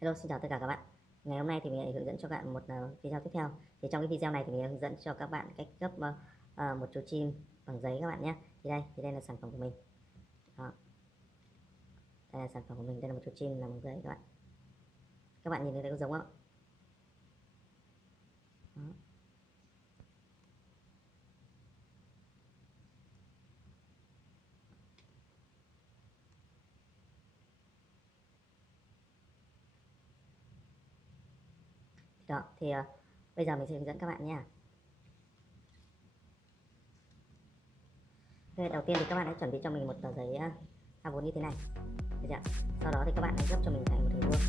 Hello, xin chào tất cả các bạn. Ngày hôm nay thì mình lại hướng dẫn cho các bạn một video tiếp theo. Thì trong cái video này thì mình hướng dẫn cho các bạn cách gấp một chú chim bằng giấy các bạn nhé. Thì đây là sản phẩm của mình. Đó. Đây là sản phẩm của mình, đây là một chú chim làm bằng giấy các bạn. Các bạn nhìn thấy có giống không? Đó. Đó, thì bây giờ mình sẽ hướng dẫn các bạn nha. Đầu tiên thì các bạn hãy chuẩn bị cho mình một tờ giấy A4 như thế này. Được chưa? Sau đó thì các bạn hãy gấp cho mình thành một hình vuông.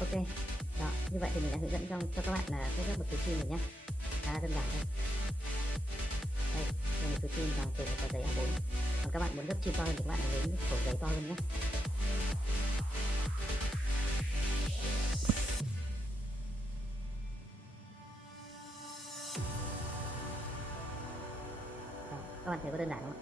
Ok, đó, như vậy thì mình đã hướng dẫn cho các bạn là cách ghép một chú chim rồi nhé, khá là đơn giản thôi. Đây, đây là một chú chim bằng từ một tờ giấy A4. Còn các bạn muốn gấp chim to hơn thì các bạn hãy lấy sổ giấy to hơn nhé. Đó, các bạn thấy có đơn giản không ạ?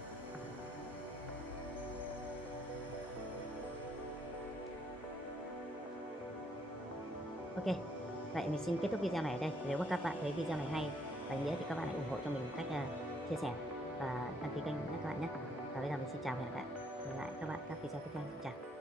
Ok, vậy mình xin kết thúc video này ở đây. Nếu mà các bạn thấy video này hay và ý nghĩa thì các bạn hãy ủng hộ cho mình cách chia sẻ và đăng ký kênh nhé các bạn nhé. Và bây giờ mình xin chào và hẹn gặp lại các bạn các video tiếp theo. Xin chào.